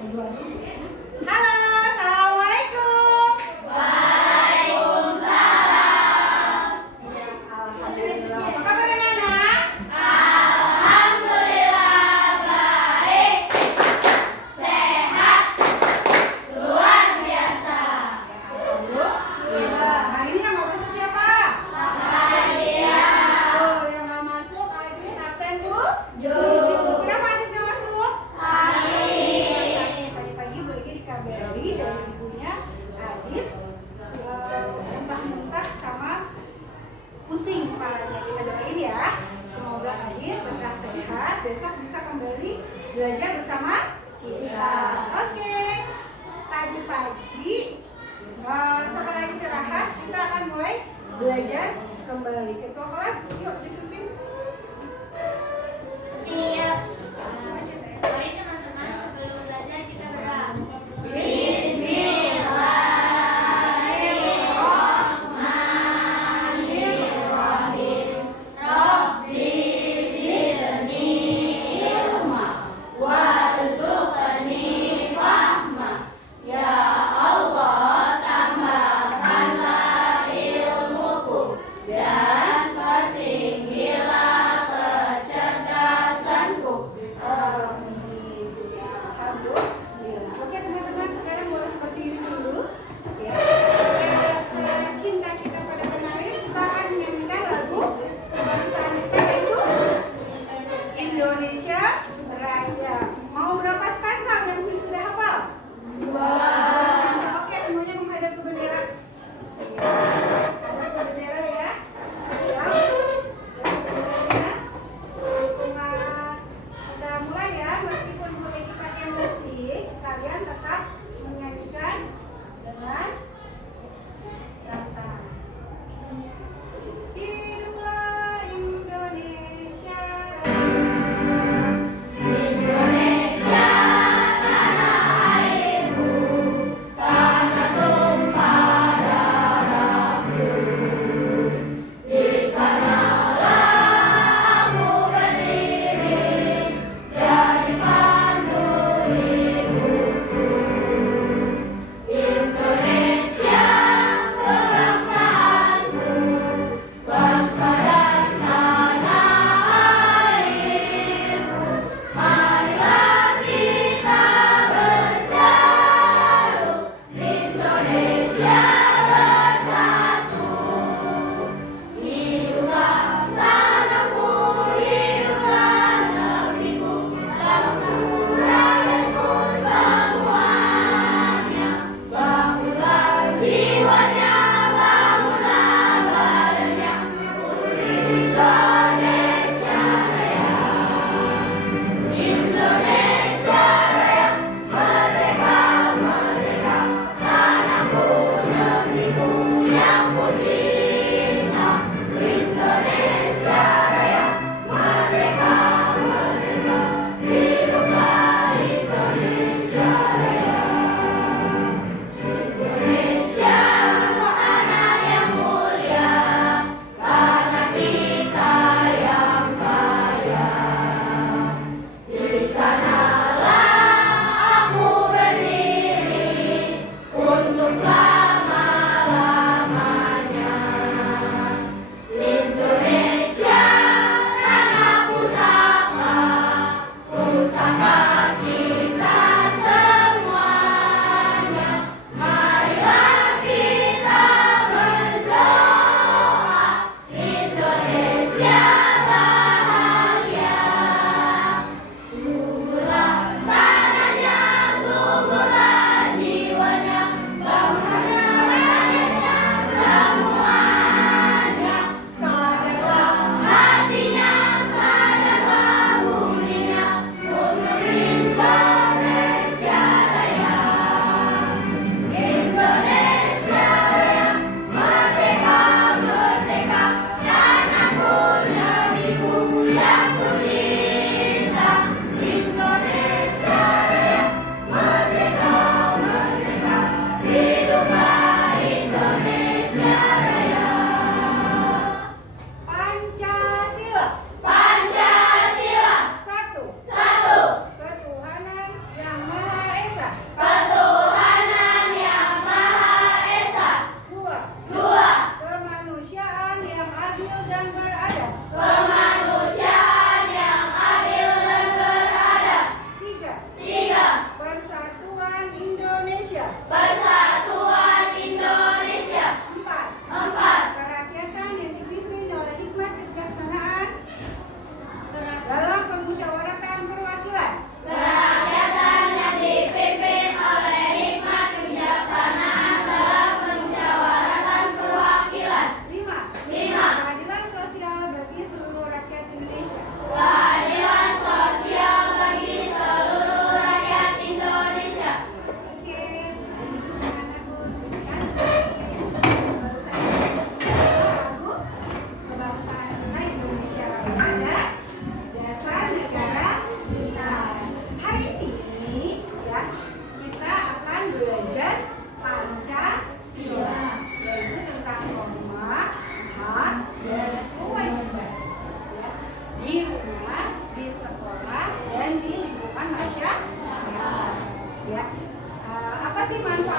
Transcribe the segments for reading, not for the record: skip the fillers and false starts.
Halo, assalamualaikum. Waalaikumsalam. Alhamdulillah. Apa kabar anak-anak? Alhamdulillah baik, sehat, luar biasa. Alhamdulillah. Hari ini yang nggak masuk siapa? Samaria, Oh, yang nggak masuk Adit absen tuh? Ju, Kenapa Adit nggak masuk? Sami. Tadi pagi beli di KBRI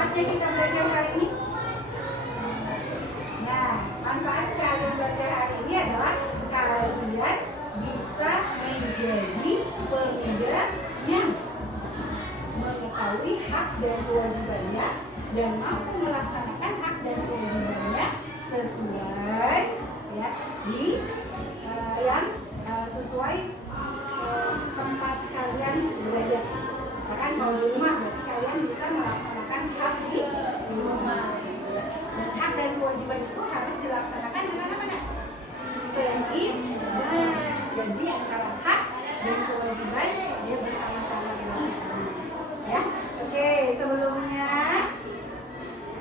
manfaatnya kita belajar hari ini? Nah, manfaat kalian belajar hari ini adalah kalian bisa menjadi pemuda yang mengetahui hak dan kewajibannya dan mampu melaksanakan hak dan kewajibannya sesuai ya di yang sesuai tempat kalian berada. Misalkan kalau di rumah berarti kalian bisa melaksanakan hak di rumah. Dan hak dan kewajiban itu harus dilaksanakan di mana-mana. Seimbang. Jadi antara hak dan kewajiban dia bersama-sama dilakukan. Ya, oke. Sebelumnya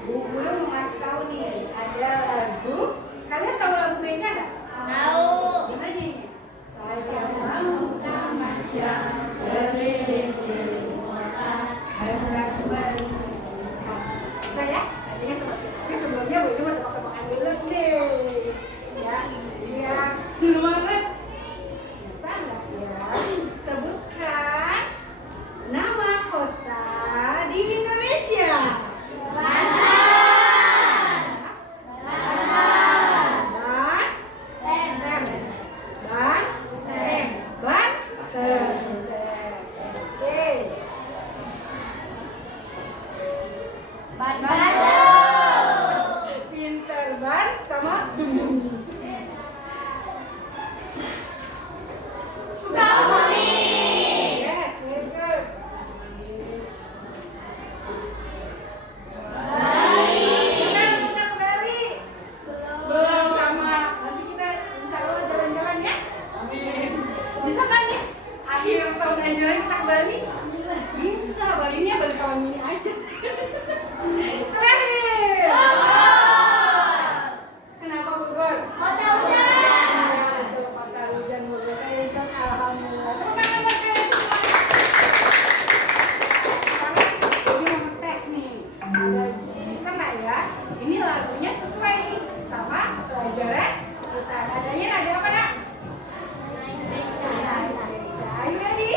Bu Guru mau ngasih tahu nih ada lagu. Kalian tahu lagu Beca nggak? Tahu. Gimana nyanyinya? Saya mau tamasya keliling-keliling kota hendak melihat. Saya artinya seperti itu. Oke, sebelumnya Bu Guru mau tepuk-tepukan dulu nih. Ya, biar semangat. Bisa nggak ya? Sebutkan nama kota di Indonesia. Pinter ban sama yes, very good. Sudah kembali. Belum sama. Nanti kita insya Allah jalan-jalan ya. Amin. Bisa kan nih? Akhir tahun ajaran kita kembali. Bisa, balinya balik tahun ini aja. Terakhir. Kenapa Bogor? Kota hujan. Ya, betul, kota hujan Bogor. Saya ikut, alhamdulillah. Tepuk tangan buat kalian semua. Sekarang Bobi mau ngetes nih. Ada bisa nggak ya? Ini lagunya sesuai nih sama pelajaran kita. Nadanya nada apa nak? Nada beca. Are you ready?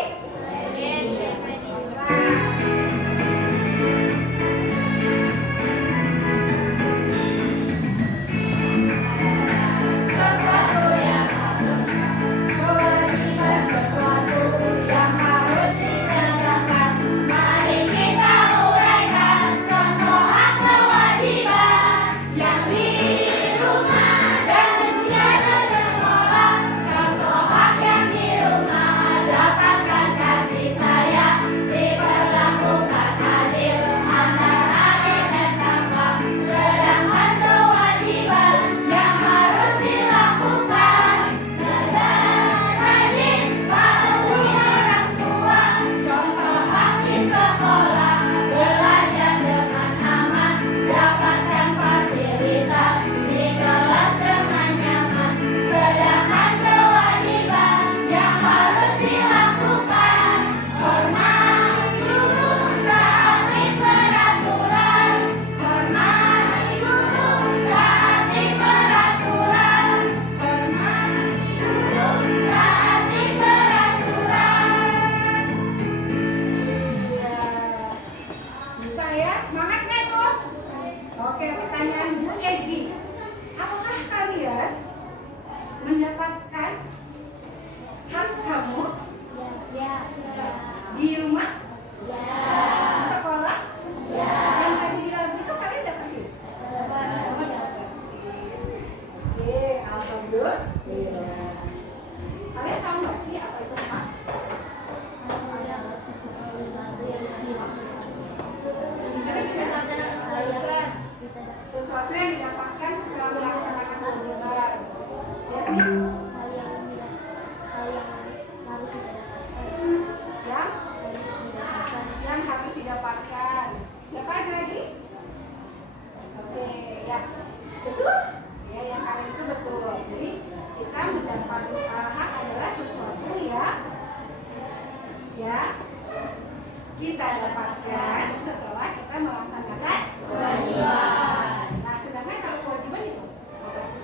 kita dapatkan setelah kita melaksanakan kewajiban. Nah, sedangkan kalau kewajiban itu apa sih?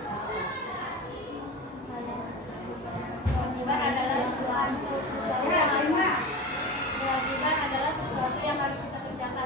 Kewajiban adalah sesuatu Ya, Saima. Kewajiban adalah sesuatu yang harus kita kerjakan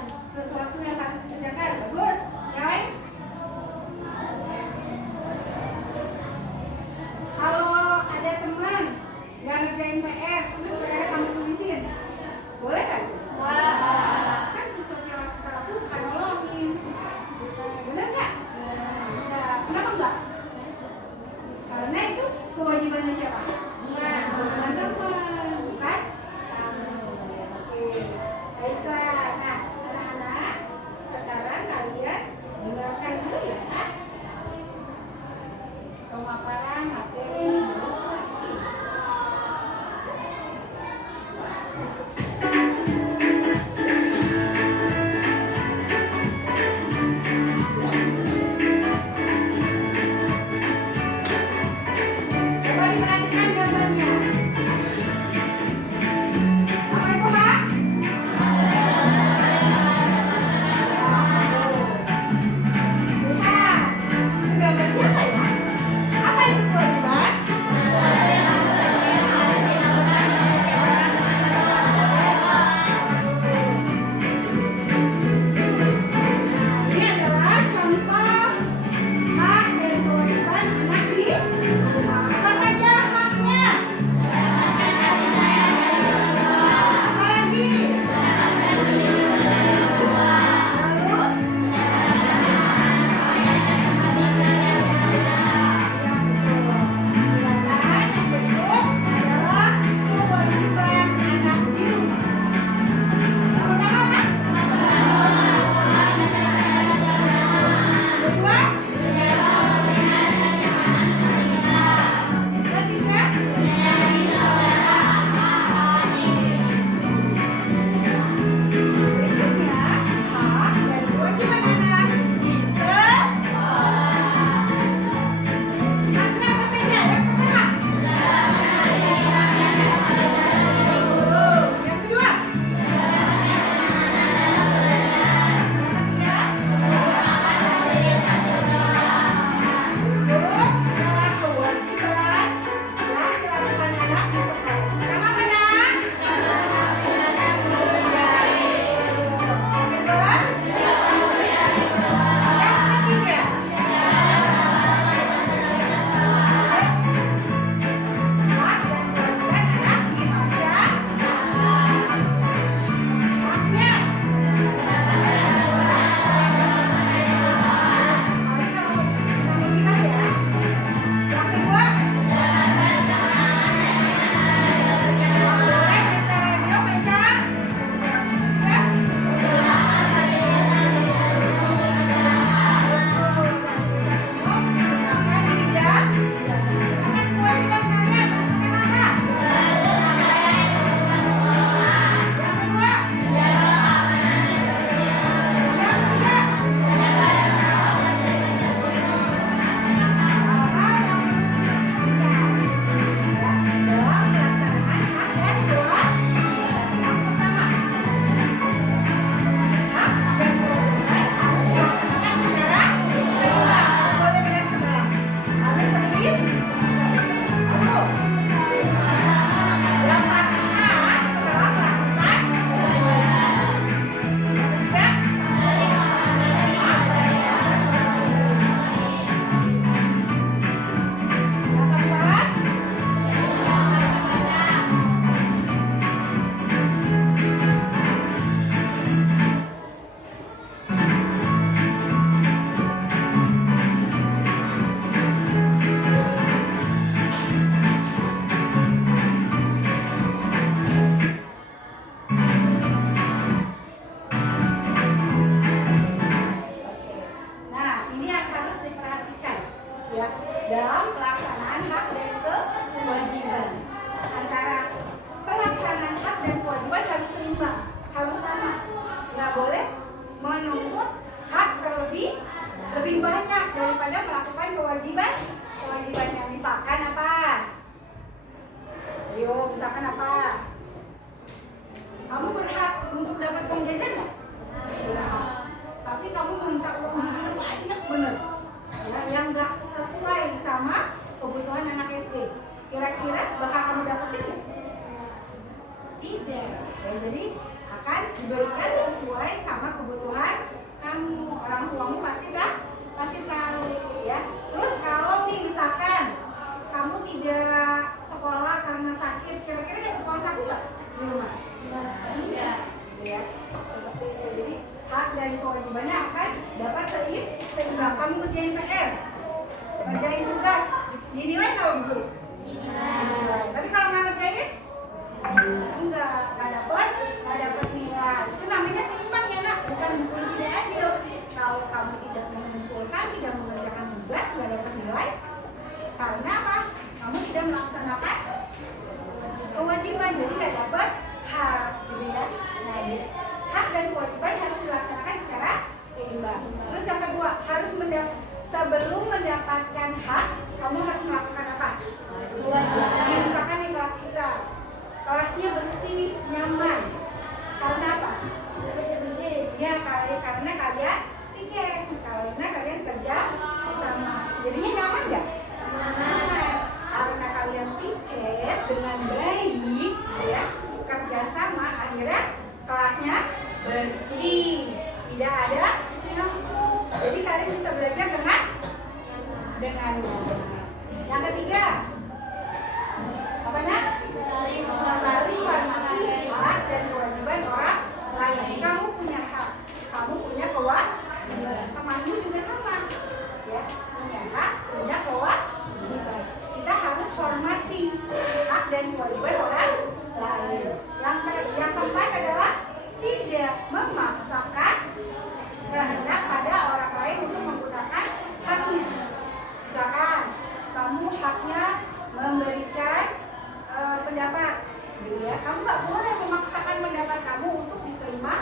sesuai sama kebutuhan kamu. Orang tuamu pasti tahu ya. Terus kalau nih misalkan kamu tidak sekolah karena sakit, kira-kira dapat uang saku nggak di rumah? Enggak. Gitu ya, seperti itu. Jadi hak dan kewajibannya akan dapat seimbang. Kamu kerjain PR, kerjain tugas, dinilai nggak guru? Dinilai. Tapi kalau nggak kerjain, nggak dapat nilai. Itu namanya seimbang ya nak, bukan tidak adil. Kalau kamu tidak mengumpulkan, tidak mengerjakan tugas, nggak dapat nilai. Karena apa? Kamu tidak melaksanakan kewajiban, jadi nggak dapat hak, gitu ya. Nah, hak dan kewajiban harus dilaksanakan secara seimbang. Terus yang kedua, sebelum mendapatkan hak, kamu harus melakukan apa? Kewajiban. Misalkan di kelas kita, kelasnya bersih, nyaman. Karena apa? Bersih-bersih. Ya, karena kalian tiket, karena kalian kerja sama. Jadinya nyaman nggak? Nyaman. Karena kalian tiket dengan baik, ya, kerjasama, akhirnya kelasnya bersih, tidak ada nyamuk. Jadi kalian bisa belajar dengan benar. Yang ketiga, apa nak? Saling menghormati hak dan kewajiban orang lain. Kamu punya hak, kamu punya kewajiban. Temanmu juga sama, ya, punya hak, punya kewajiban. Kita harus hormati hak dan kewajiban orang lain. Yang keempat adalah tidak memaksakan kehendak pada orang lain untuk menggunakan haknya. Misalkan kamu haknya memberikan pendapat, gitu ya. Kamu nggak boleh memaksakan pendapat kamu untuk diterima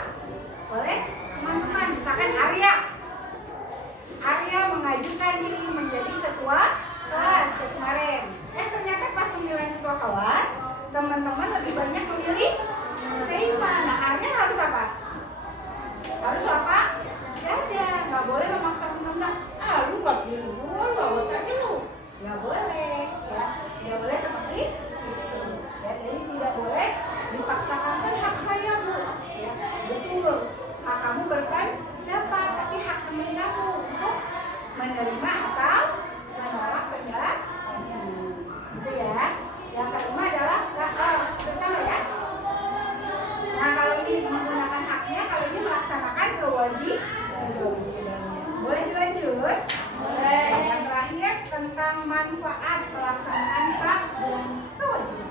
oleh teman-teman. Misalkan Arya mengajukan diri menjadi ketua kelas kemarin. Ternyata pas pemilihan ketua kelas, teman-teman lebih banyak memilih Seiman. Nah, Arya harus apa? Harus apa? Nggak boleh memaksakan teman. Lu nggak pilih gue, lu awas aja lu. Nggak boleh, ya. Tidak boleh seperti itu. Ya, jadi tidak boleh dipaksakan, kan hak saya bu. Ya, betul. Hak kamu berpendapat, tapi hak teman kamu untuk menerima atau menolak pendapat. Gitu ya. Yang kelima adalah bersama ya. Nah, kalau ini menggunakan haknya, kalau ini melaksanakan kewajibannya. Boleh dilanjut? Boleh. Yang terakhir tentang manfaat pelaksanaan hak dan kewajiban.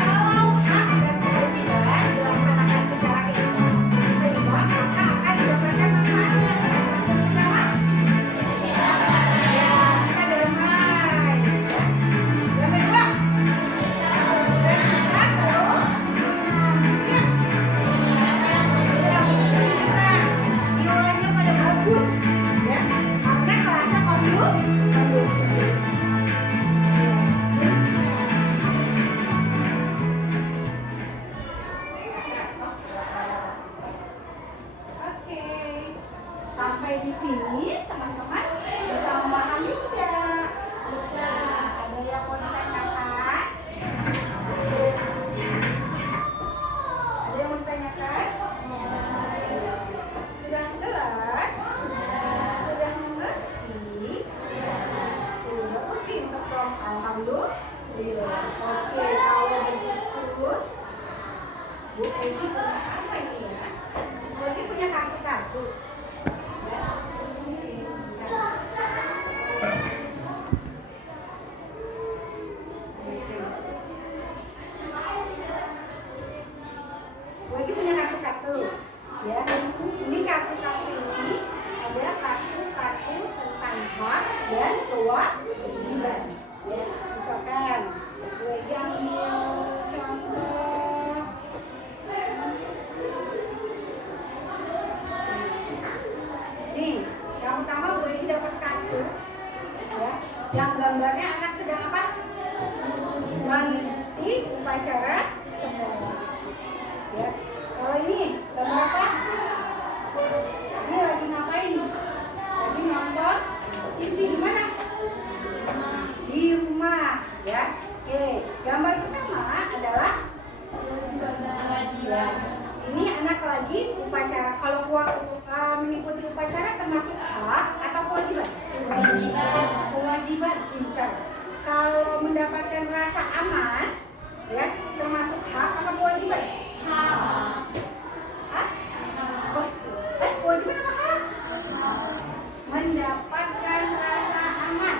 Kalau hak dan kewajiban dilaksanakan secara seimbang, maka akan didapatkan manfaatnya. Pertama, kita damai. Yang kedua, nilainya pada bagus, ya, karena kelasnya kondusif. Oke, sampai di sini teman-teman bisa memahami tidak? Bisa. Ada yang mau ditanyakan? Ada yang mau ditanyakan? Sudah jelas? Sudah mengerti? Sudah pintar dong, alhamdulillah. Oke, kalau begitu Bu Edi punya apa ini ya? Bu Edi punya kartu-kartu. Ya, oke, sebentar. Bu Edi punya kartu-kartu. Ya, ini kartu-kartu ini ada kartu-kartu tentang hak dan kewajiban. Ya, misalkan Bu Edi ambil contoh. Nih, yang pertama Bu Edi dapat kartu, ya, yang gambarnya anak sedang apa? Mengikuti upacara sekolah. Ya, kalau ini gambar apa? Ini lagi ngapain? Lagi nonton TV di mana? Oke, gambar pertama adalah ya, ini anak lagi upacara. Kalau mengikuti upacara termasuk hak atau kewajiban? Kewajiban, pintar. Kalau mendapatkan rasa aman, ya termasuk hak atau kewajiban? Hah? Oh, kewajiban apa hak? Mendapatkan rasa aman.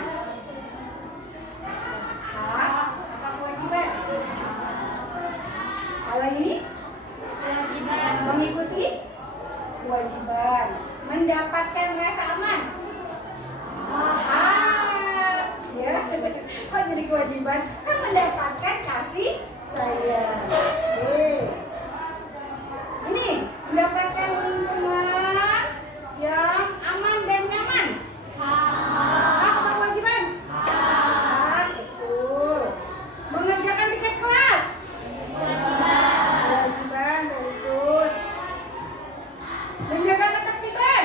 Hak atau kewajiban? Kalau ini? Mengikuti kewajiban. Mendapatkan rasa aman. Ya, kok jadi kewajiban? Kan mendapatkan kasih sayang. Oke. Ini mendapatkan lingkungan yang aman dan nyaman. Hak apa kewajiban? Hak, betul. Mengerjakan piket kelas. Kewajiban, very good. Menjaga ketertiban.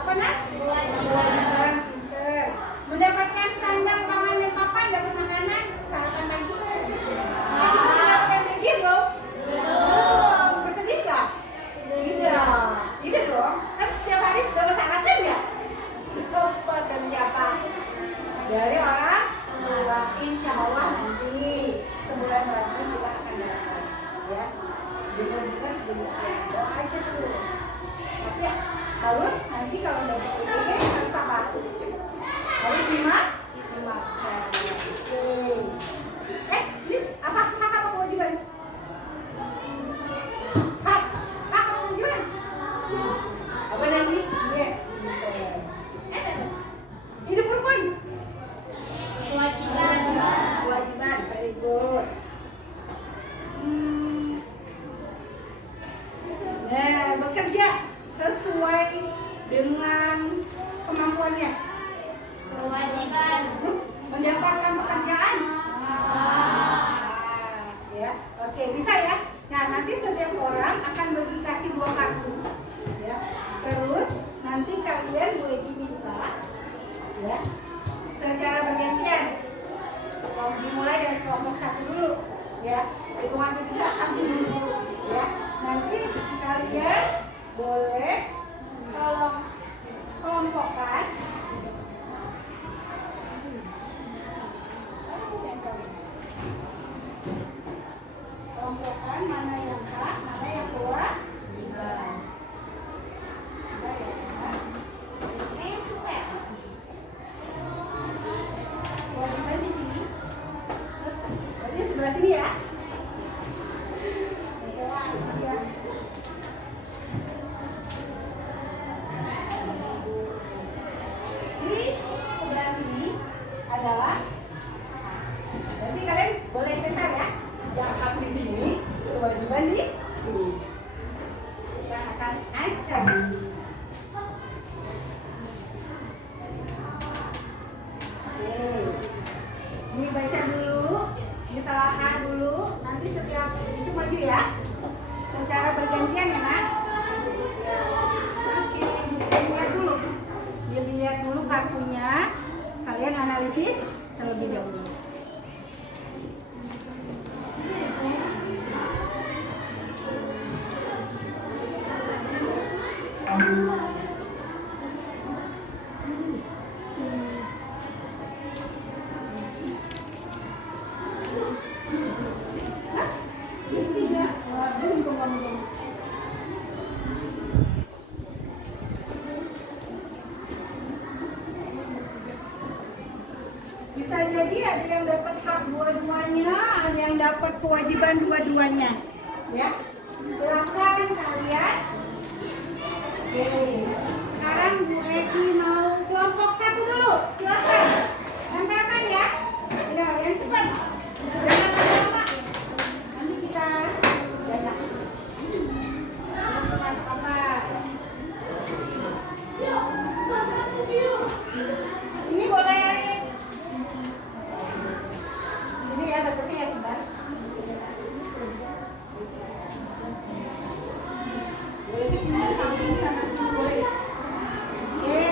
Apa nak? Kewajiban, pinter. Mendapatkan sandang, pangan dan papan, dapat makanan sarapan pagi. Kita mendapatkan begin belum? Belum. Bersedih nggak? Tidak. Tidak dong. Kan setiap hari dapat sarapan ya? Dapat dari siapa? Dari orang tua. Insya Allah nanti sebulan lagi kita akan dapat. Ya, benar-benar demikian. Doa aja terus. Tapi ya, harus nanti kalau dapat ini harus apa? Harus dimakan. Oke. Ini apa? Hak apa kewajiban? Hak apa kewajiban? Apa nasi? Yes. Hidup rukun. Kewajiban, very good. Nah, bekerja sesuai dengan kemampuannya. Mendapatkan pekerjaan. Ya, oke, bisa ya. Nah, nanti setiap orang akan kasih 2 kartu, ya. Terus nanti kalian boleh diminta, ya, secara bergantian. Dimulai dari kelompok 1 dulu, ya. Hitungan ketiga langsung dulu, ya. Nanti kalian boleh tolong kelompokkan. Kelompokkan mana yang hak, mana yang kewajiban. Kewajiban di sini. Berarti sebelah sini ya. Di sebelah sini adalah, nanti kalian boleh tetar ya. Yang hak di sini, kewajiban di sini. Kita akan aja. Dibaca dulu, ditelaah dulu, nanti setiap itu maju ya. Secara bergantian ya nak. Ya. Oke, dilihat dulu kartunya. Kalian analisis terlebih dahulu. Bisa jadi ada yang dapat hak dua-duanya, ada yang dapat kewajiban dua-duanya. Ya, silakan kalian. Oke, sekarang Bu Eki mau kelompok 1 dulu. Silakan, tempelkan ya. Ya, yang cepat. Jangan lama-lama. Nanti kita baca. Masuk apa? Ini boleh. Ini ya batasnya ya bentar. Boleh di sini samping sana sini boleh. Oke.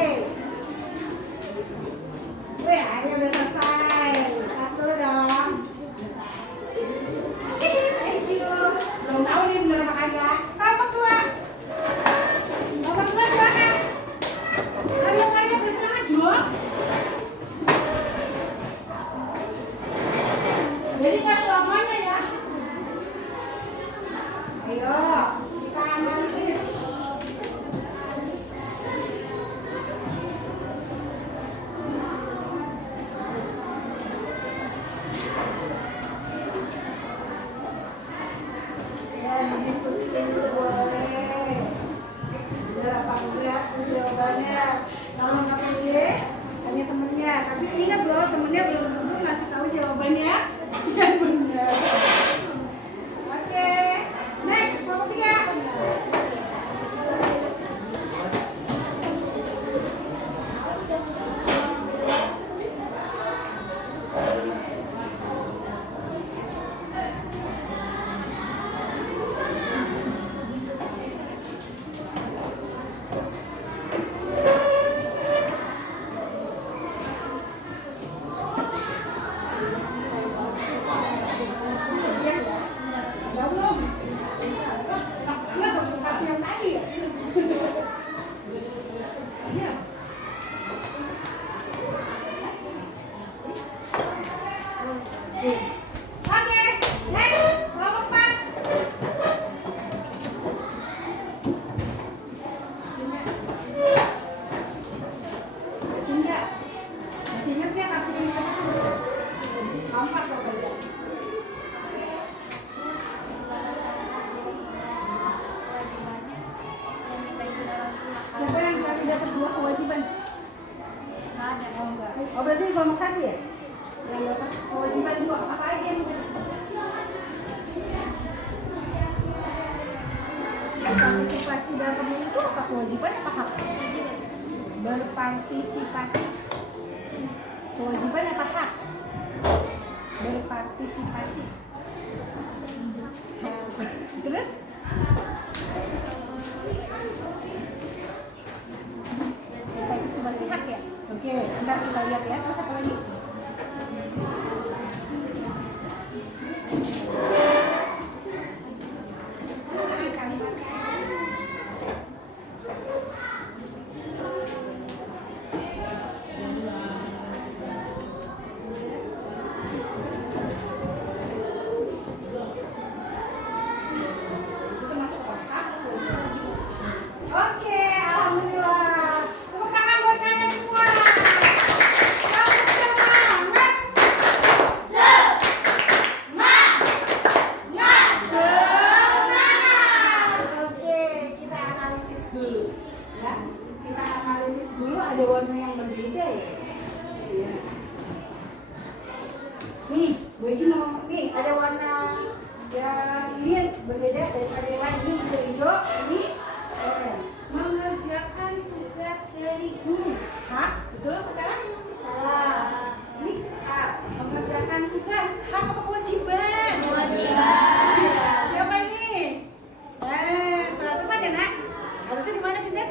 Ya, tapi ingat loh, temennya belum tentu ngasih tahu jawabannya yang benar. Oke, next, kelompok 3. Ya belum? Kenapa bukan yang tadi ya? Iya. Oke, next, kelompok 4. Enggak. Masih ingat nggak tapi ini apa tuh? Kelompok apa aja? Siapa yang berarti dapat 2 kewajiban? Oh enggak. Oh berarti di kelompok 1 ya? Yang dapat kewajiban 2 apa aja yang berpartisipasi dalam pemilu itu apa kewajiban apa hak? Berpartisipasi. Kewajiban apa hak? Berpartisipasi. Terus? Partisipasi hak ya? Oke, ntar kita lihat ya. Terus apa lagi? Itu termasuk hak. Oke, alhamdulillah. Tepuk tangan buat kalian semua. Selamat semangat. Semangat. Oke, kita analisis dulu. Ya, kita analisis dulu ada warna yang berbeda ya. Iya. Nih, gue juga mau nih ada warna yang ini yang berbeda daripada yang lain. Ini hijau, ini oranye. Mengerjakan tugas dari guru. Hah? Betul apa salah? Salah. Ini A. Mengerjakan tugas. Hak apa kewajiban? Kewajiban. Iya. Siapa ini? Kalau tepat ya nak? Harusnya di mana Pinter?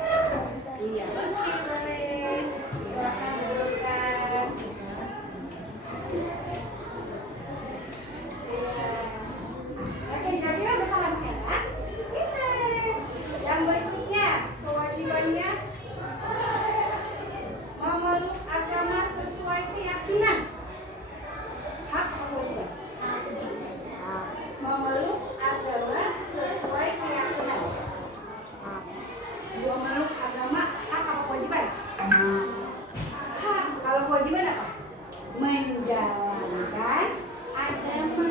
Iya. Oke, boleh. Silakan dudukkan. Iya. Oke, jadi udah paham sekarang? Pinter. Yang berikutnya kewajibannya memeluk agama sesuai keyakinan. Hak apa kewajiban? Memeluk agama sesuai keyakinan. Memeluk agama hak apa kewajiban? Hak. Kalau kewajiban apa? Menjalankan agama.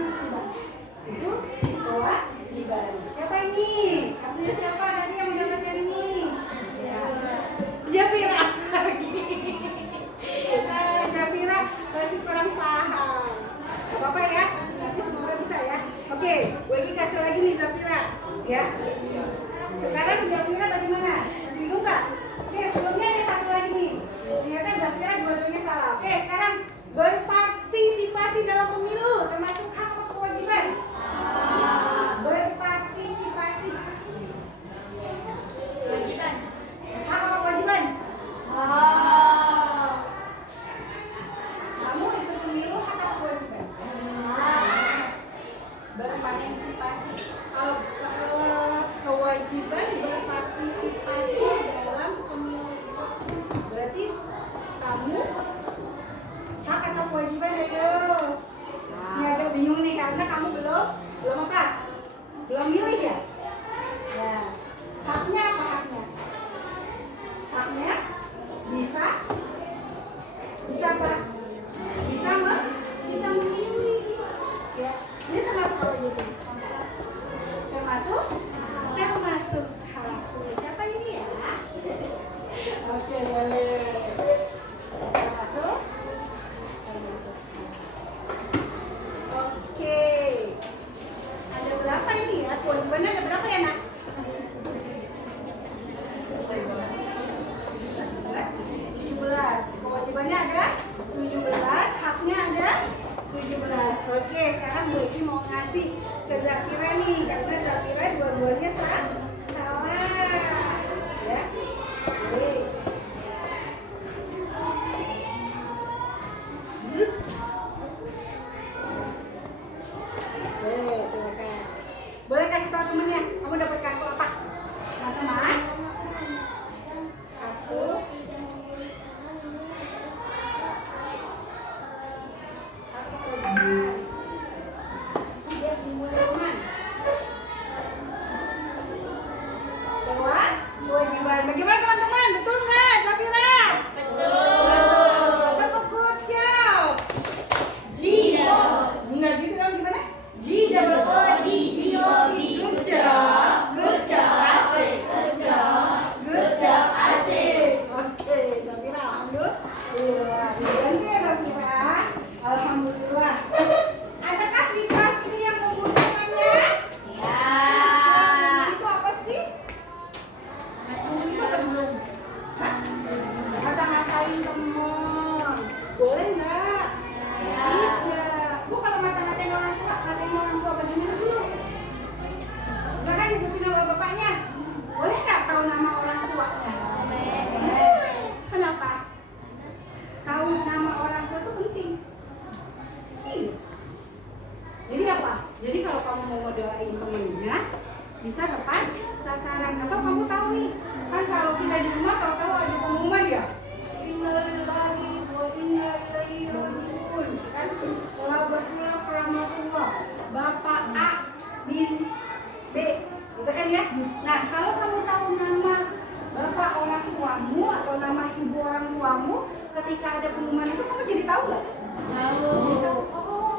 Itu kewajiban. Siapa ini? Katanya siapa tadi yang mendapatkan ini? Jafira lagi. Jafira masih kurang paham. Gak apa-apa ya, nanti semoga bisa ya. Oke, gue lagi kasih lagi nih Zafira, ya. Sekarang Zafira bagaimana? Masih bingung nggak? Oke, sebelumnya ada satu lagi nih. Ternyata Zafira dua-duanya salah. Oke, sekarang berpartisipasi dalam pemilu termasuk hak atau kewajiban? Berpartisipasi. Kewajiban. Hak apa kewajiban? Oh. Kamu ikut pemilu hak atau kewajiban? Berpartisipasi. Kalau kewajiban berpartisipasi dalam pemilu, berarti kamu hak atau kewajiban? Ayo. Ini agak bingung nih karena kamu belum apa? Belum milih ya? Ya. Haknya apa haknya? Haknya bisa apa? Bisa memilih. Ya. Ini termasuk apa gitu? Termasuk hak. Siapa ini ya? Oke, boleh. Termasuk Alhamdulillah. Dibantu ya Safira. Alhamdulillah. Adakah di kelas ini yang membutuhkannya? Ya. Itu apa sih? Itu ada belum? Hah? Ngata-ngatain teman. Boleh nggak? Tidak. Bu kalau ngata-ngatain orang tua, ngatain orang tua bagaimana dulu? Misalkan nyebutin nama bapaknya. Boleh nggak tahu nama orang tuanya? Kenapa? Tahu nama orang tua itu penting. Iya. Jadi apa? Jadi kalau kamu mau ngedoain temennya, bisa tepat sasaran. Atau kamu tahu nih, kan kalau kita di rumah tahu-tahu ada pengumuman ya. Innalillahi wa inna ilaihi raji'un. Kan? Telah berpulang ke rahmatullah Bapak A bin B. Gitu kan ya? Nah, kalau kamu tahu nama bapak orang tuamu atau nama ibu orang tuamu, ketika ada pengumuman itu kamu jadi tahu nggak? Tahu. Oh,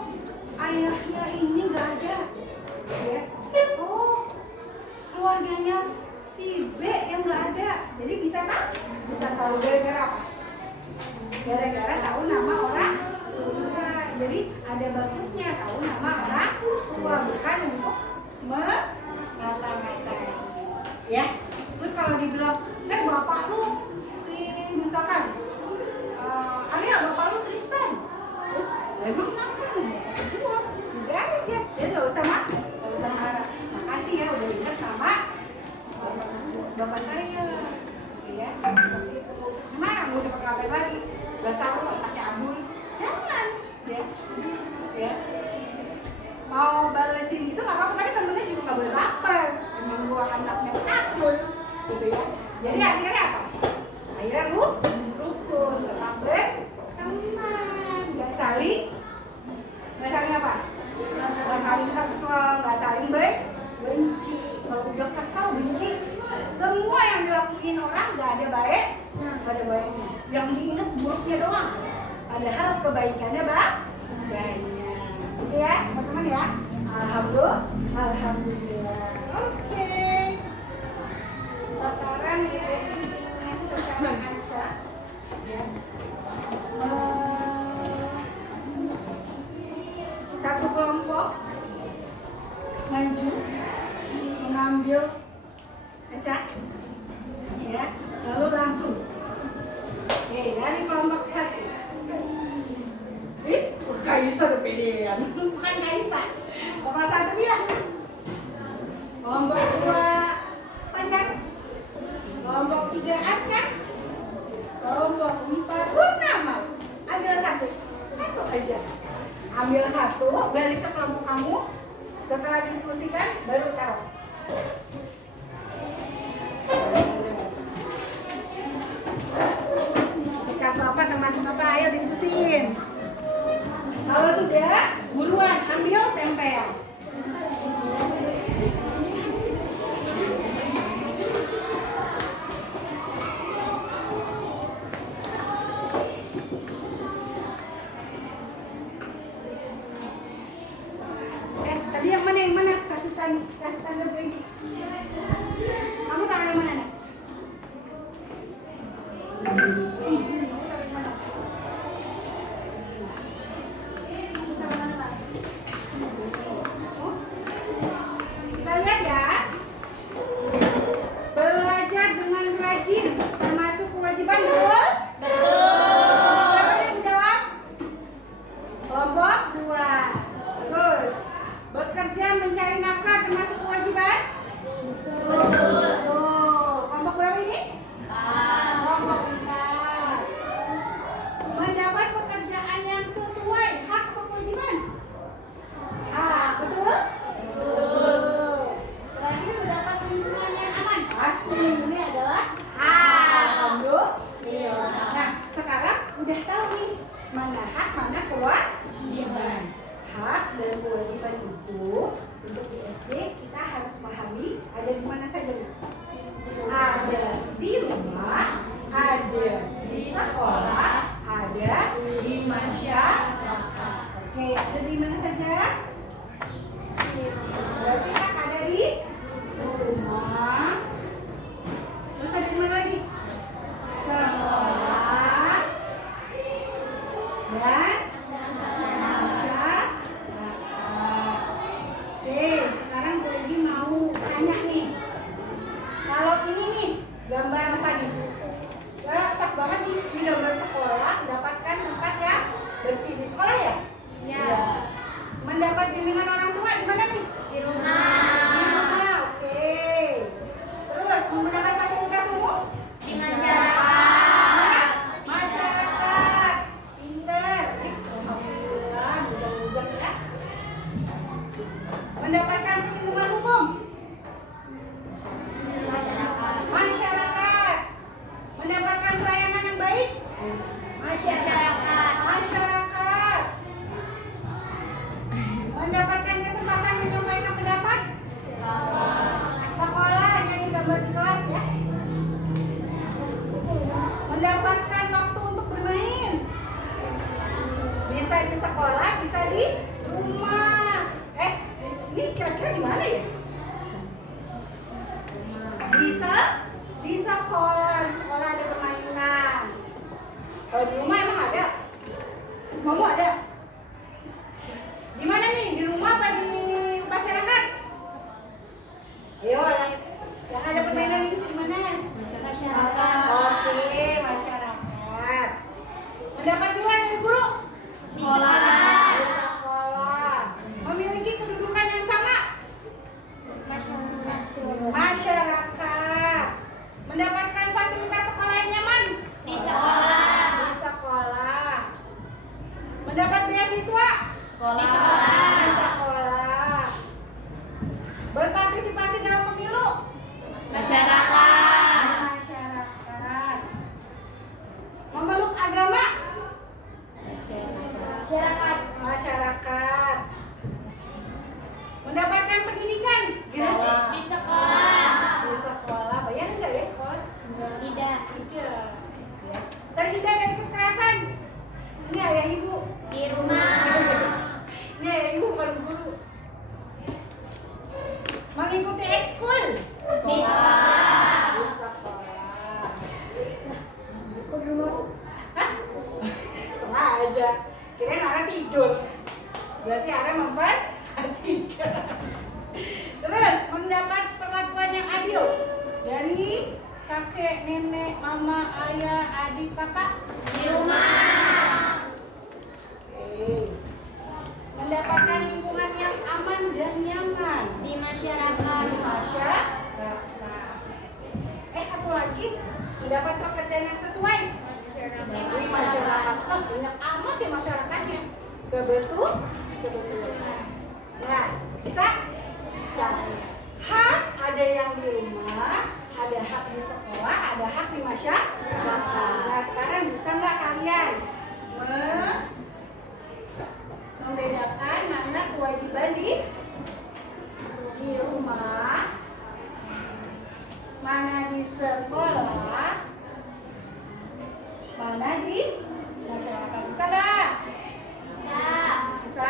ayahnya ini nggak ada, ya. Oh, keluarganya si B yang nggak ada. Jadi bisa tahu gara-gara apa? Gara-gara tahu nama orang tua. Jadi ada bagusnya tahu nama orang tua, bukan untuk ngata-ngatain, ya. Terus kalau dibilang, bapak lu, misalkan, ada ya bapak lu Tristan. Terus, emang kenapa? Bapak enggak aja. Ya nggak usah marah. Makasih ya udah ingat nama bapak saya. Ya, seperti itu. Gimana? Nggak usah pakai ngatain lagi. Dasar lu anaknya Abdul. Jangan, ya. Mau balesin gitu nggak apa-apa, tapi temennya juga nggak boleh baper. Emang gua anaknya Abdul, gitu ya. Jadi akhirnya apa? Akhirnya lu rukun, tetap berteman, nggak saling apa? Nggak saling kesel, nggak saling benci. Kalau udah kesel, benci, semua yang dilakuin orang nggak ada baiknya. Yang diingat buruknya doang. Padahal kebaikannya banyak. Gitu ya, teman-teman ya. Alhamdulillah. Oke. Sekarang kita ingin secara acak, ya. Satu kelompok maju mengambil acak, ya. Lalu langsung. Oke, dari kelompok satu. Kaisar pedean, bukan Kaisar. Kelompok satu bilang. Kelompok dua panjang. Kelompok tiga acak. Kelompok empat purnama. Ambil satu aja. Ambil satu, balik ke kelompok kamu. Setelah diskusikan, baru taruh. Kartu apa, termasuk apa? Ayo diskusiin. Kalau sudah, buruan ambil tempel. Tadi yang mana? Kasih tanda baby. Kamu taruh yang mana, Nak? Kita lihat ya. Belajar dengan rajin termasuk kewajiban, betul? Siapa yang menjawab? Kelompok 2. Terus, bekerja mencari nafkah termasuk kewajiban? Betul. Kelompok berapa ini? Kelompok 4. Mendapat pekerjaan yang sesuai hak atau kewajiban? Betul? Betul. Terakhir, mendapat lingkungan yang aman? Pasti, ini adalah alhamdulillah. Nah, sekarang udah tahu nih mana hak, mana kewajiban. Hak dan kewajiban itu untuk di SD kita harus pahami ada di mana saja nih? Ada di rumah, ada di sekolah, ada di masyarakat. Oke, ada di mana saja? Berarti hak ada di rumah. Terus ada di mana lagi? Sekolah, dan masyarakat. Oke, sekarang Bu Egi mau tanya nih. Kalau ini nih, gambar apa nih? Ya, pas banget nih, ini gambar sekolah, mendapatkan tempat yang bersih di sekolah ya? Iya. Mendapat bimbingan orang tua di mana nih? Di rumah. Di rumah, oke. Terus, menggunakan fasilitas umum? Di masyarakat. Masyarakat. Pinter. Alhamdulillah, mudah-mudahan ya. Mendapatkan perlindungan hukum? Masyarakat. Mendapatkan pelayanan yang baik? Masyarakat. Masyarakat. Mendapatkan kesempatan menyampaikan pendapat? Sekolah yang digambar di kelas ya. Mendapatkan waktu untuk bermain? Bisa di sekolah, bisa di rumah. Ini kira-kira di mana ya? Bisa di sekolah. Di sekolah ada permainan. Kalau di rumah emang ada? Mau ada? Di mana nih? Di rumah apa di masyarakat? Ayo, yang ada permainan ini di mana? Masyarakat. Oke, masyarakat. Mendapat nilai dari guru? Sekolah. Di sekolah. Memiliki kedudukan yang sama? Masyarakat. Mendapatkan fasilitas sekolah yang nyaman? Di sekolah. Di sekolah. Mendapat beasiswa? Di sekolah. Di sekolah. Berpartisipasi dalam pemilu? Masyarakat. Masyarakat. Memeluk agama? Masyarakat. Masyarakat. Mendapatkan pendidikan gratis? Di sekolah. Di sekolah. Bayar nggak ya sekolah? Tidak. Tidak. Ya. Terhindar dari kekerasan? Ini ayah ibu. Di rumah. Ini ayah ibu bukan guru. Mengikuti ekskul? Di sekolah. Di sekolah. Kok di rumah? Hah? Sengaja. Kirain Ara tidur. Berarti Ara memperhatikan. Terus, mendapat perlakuan yang adil dari kakek, nenek, mama, ayah, adik, kakak? Di rumah. Oke. Mendapatkan lingkungan yang aman dan nyaman Di masyarakat. di masyarakat. Satu lagi, mendapat pekerjaan yang sesuai Di di masyarakat. masyarakat. Oh, banyak amat ya masyarakatnya. Kebetulan. Nah, bisa? Bisa. Hak ada yang di rumah, ada hak di sekolah, ada hak di masyarakat. Nah, sekarang bisa nggak kalian membedakan mana kewajiban di rumah, mana di sekolah, mana di masyarakat? Bisa nggak? Bisa. Bisa?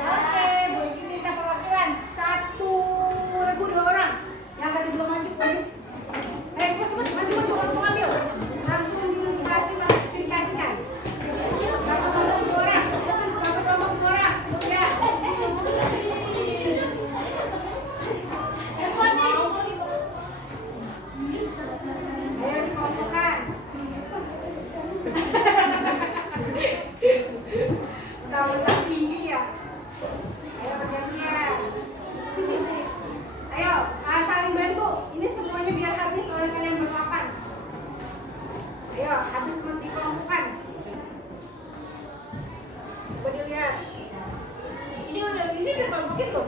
Oke, Bu Egi minta perwakilan. Satu regu 2 orang. Yang tadi belum maju, maju. Cepet, maju, langsung ambil. Langsung dikasihkan. Satu kelompok 2 orang. Satu kelompok 2 orang. Ya. Ayo dikelompokkan. Mentang-mentang tinggi ya. Ayo bergantian. Ayo, saling bantu. Ini semuanya biar habis oleh kalian berdelapan. Ayo, habis dikelompokkan. Coba dilihat. Ini udah kelompokin tuh.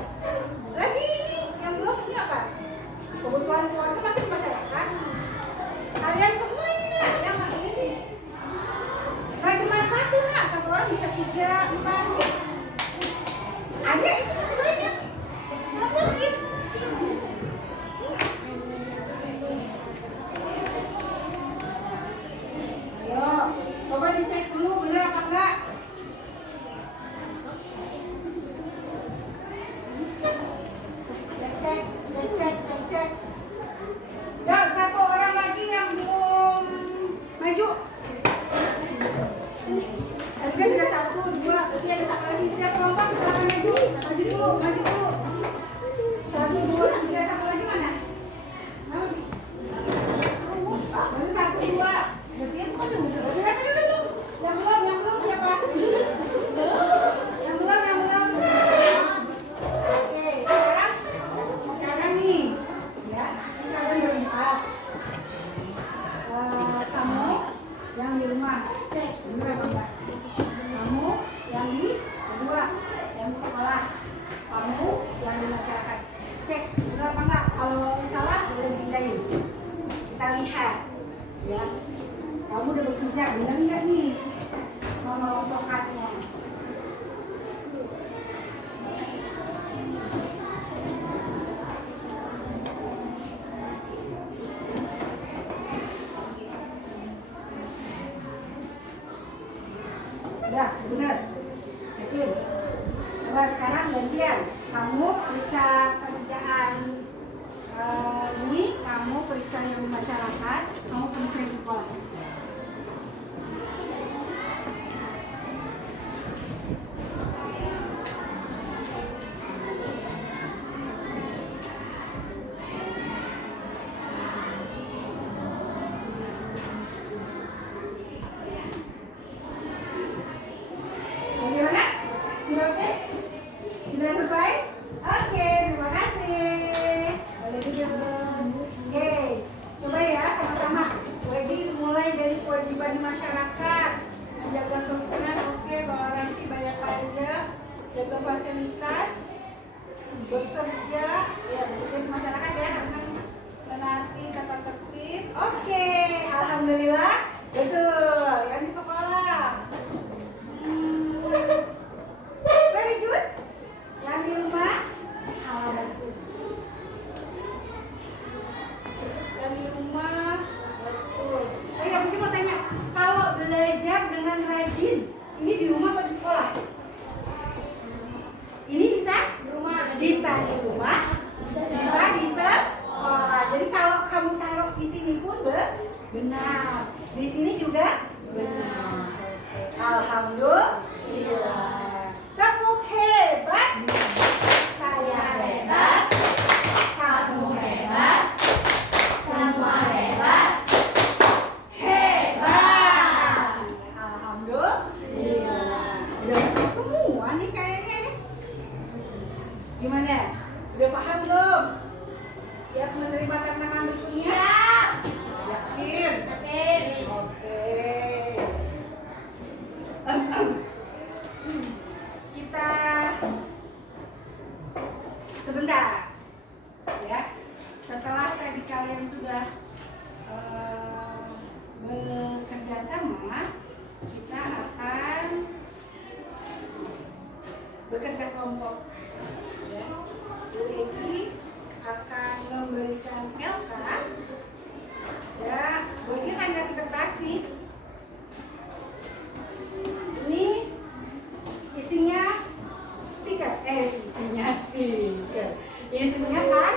Lagi ini yang belum ini apa? Kebutuhan keluarga masih di masyarakat. Kalian semua ini nak, yang ini. Nah, cuma satu nak, satu orang bisa 3, 4. Ada itu masih banyak. Nggak mungkin. Ayo, coba dicek dulu bener apa enggak. Cek. Ya, Yang belum. Oke, sekarang nih, ya, ini kalian berempat. Kamu yang di rumah, cek bener apa enggak? Kamu yang di kedua, yang di sekolah. Kamu yang di masyarakat, cek bener apa enggak? Kalau salah boleh dipindahin. Kita lihat, ya. Kamu udah bekerja bener nggak nih? Nomor tokatnya. Udah, benar. Yakin? Coba sekarang gantian. Kamu periksa kerjaan ini, kamu periksa yang di masyarakat, kamu periksa yang di sekolah. Bagaimana? Sudah oke? Sudah selesai? Oke, terima kasih. Boleh duduk. Oke, coba ya sama-sama. Jadi mulai dari kewajiban masyarakat, menjaga kerukunan, oke, toleransi banyak aja, jaga fasilitas, bekerja, ya bekerja di masyarakat ya, menaati tata tertib. Oke, alhamdulillah, betul. Yang di sekolah. Very good. Yang di rumah, betul. Yang di rumah, betul. Oh ya, mungkin mau tanya, kalau belajar dengan rajin, ini di rumah atau di sekolah? Ini bisa? Di rumah. Bisa di rumah, bisa di sekolah. Jadi kalau kamu taruh di sini pun benar. Di sini juga benar. Alhamdulillah. Tepuk hebat. Saya hebat. Kamu hebat. Semua hebat. Hebat. Alhamdulillah. Udah ngerti semua nih kayaknya nih. Gimana? Udah paham belum? Siap menerima tantangan berikutnya? Yakin? Yakin. Oke. Kita sebentar, ya. Setelah tadi kalian sudah bekerja sama, kita akan bekerja kelompok. Ya. Bu Egi akan memberikan LK. Ya, Bu Egi akan kasih kertas nih. Ini isinya stiker. Isinya kan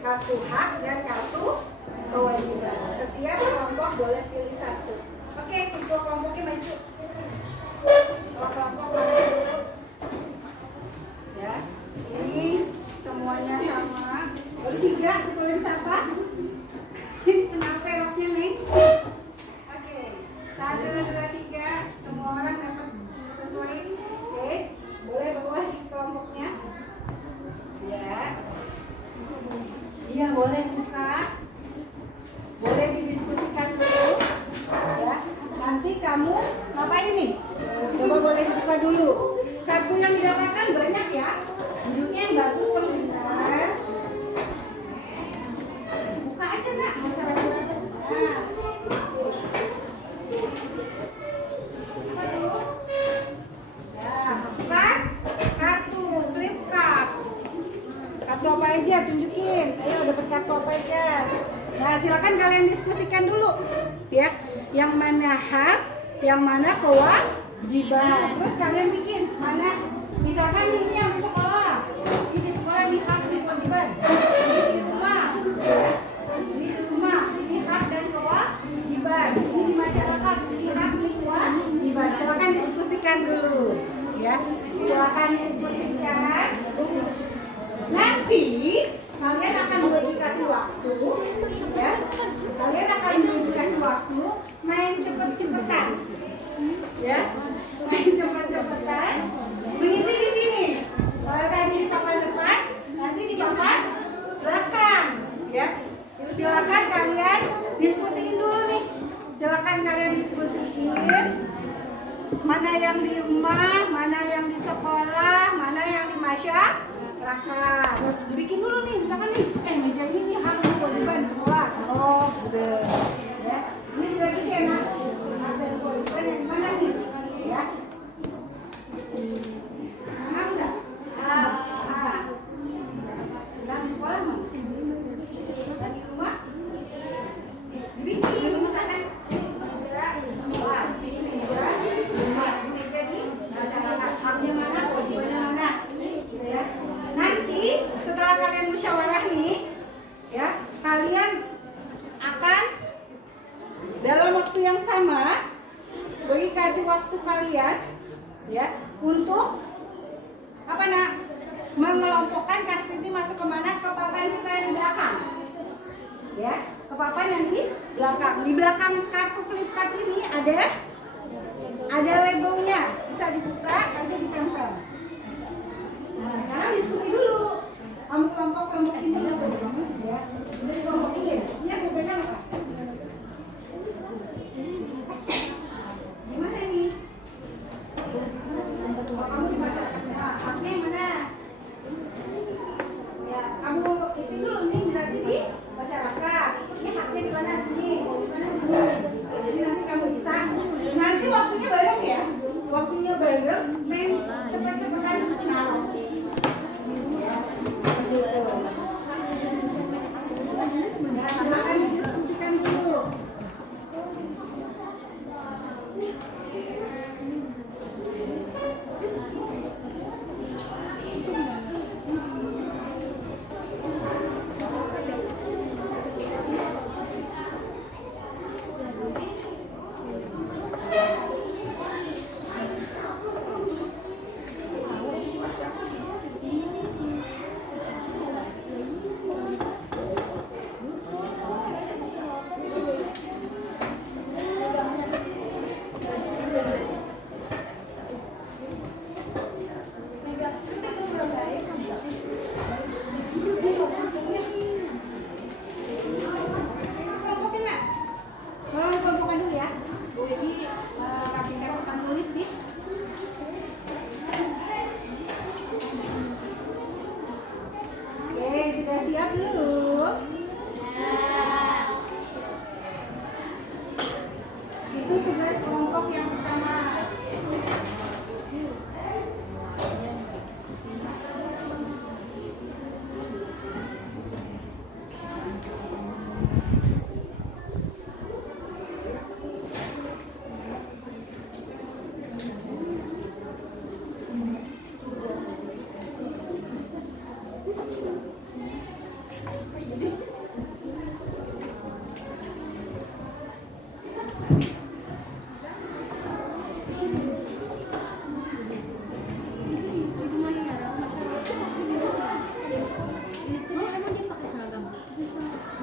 kartu hak dan kartu kewajiban. Setiap kelompok boleh pilih satu. Oke, ketua kelompoknya maju. Kelompok maju. Ya, ini semuanya sama. Baru 3, boleh disapa? Ini kenapa roknya nih? Oke, 1, 2, 3. Semua orang dapat sesuai. Oke, boleh bawa di kelompoknya. Ya. Iya, boleh buka. Boleh didiskusikan dulu. Ya. Nanti kamu ngapain nih? Coba boleh dibuka dulu. Kartu yang didapatkan banyak ya. Duduknya yang bagus kalau benar. Buka aja nak, nggak usah ragu-ragu. Nah. Apa tuh? Ya, bukan kartu flip card. Kartu apa aja? Tunjukin. Ayo dapat kartu apa aja? Nah, silakan kalian diskusikan dulu, ya. Yang mana hak, yang mana kewajiban. Terus kalian bikin mana? Misalkan ini yang di sekolah. Ini di sekolah ini hak, ini kewajiban. Ini di rumah, ya. Ini di rumah, ini hak dan kewajiban. Ini di masyarakat, ini hak, ini kewajiban. Silakan diskusikan dulu, ya. Silakan diskusikan. Nanti kalian akan dikasih waktu, ya. Kalian akan dikasih waktu main cepet-cepetan, ya. mana yang di rumah, mana yang di sekolah, mana yang di masyarakat. Dibikin dulu nih, misalkan nih, meja ini nih hak dan kewajiban di sekolah. Oh, gitu. Ya. Ini juga gitu ya, Nak. Hak dan kewajiban yang di mana nih? Ya. Paham nggak? Paham. Yang di sekolah mah? Dan di rumah? Dibikin, misalkan meja di sekolah, ini meja di rumah, ini meja di masyarakat. Haknya mana, kewajibannya mana? Gitu ya. Nanti setelah kalian musyawarah nih, ya, kalian akan dalam waktu yang sama bagi kasih waktu kalian, ya, untuk apa, Nak? Mengelompokkan kartu ini masuk kemana? Ke papan kita yang di belakang, ya, ke papan yang di belakang. Di belakang kartu flip card ini ada labelnya, bisa dibuka, nanti ditempel. Nah, sekarang diskusi dulu. Kamu kelompokin dulu, ya. Udah dikelompokin. Iya, mau pegang apa? Gimana ini? Kalau kamu di masyarakat, haknya yang mana? Ya, kamu itu dulu nih berarti di masyarakat. Ini haknya di mana sini? Di mana sini? Jadi nanti kamu bisa. Nanti waktunya bareng ya. Waktunya bareng, main cepet-cepetan naruh. Ya, gitu. Ya, silakan didiskusikan dulu. Kelompokin, Nak. Tolong kelompokkan dulu ya. Bu Edi rapikan papan tulis nih. Oke, sudah siap belum? Itu tugas kelompok yang pertama.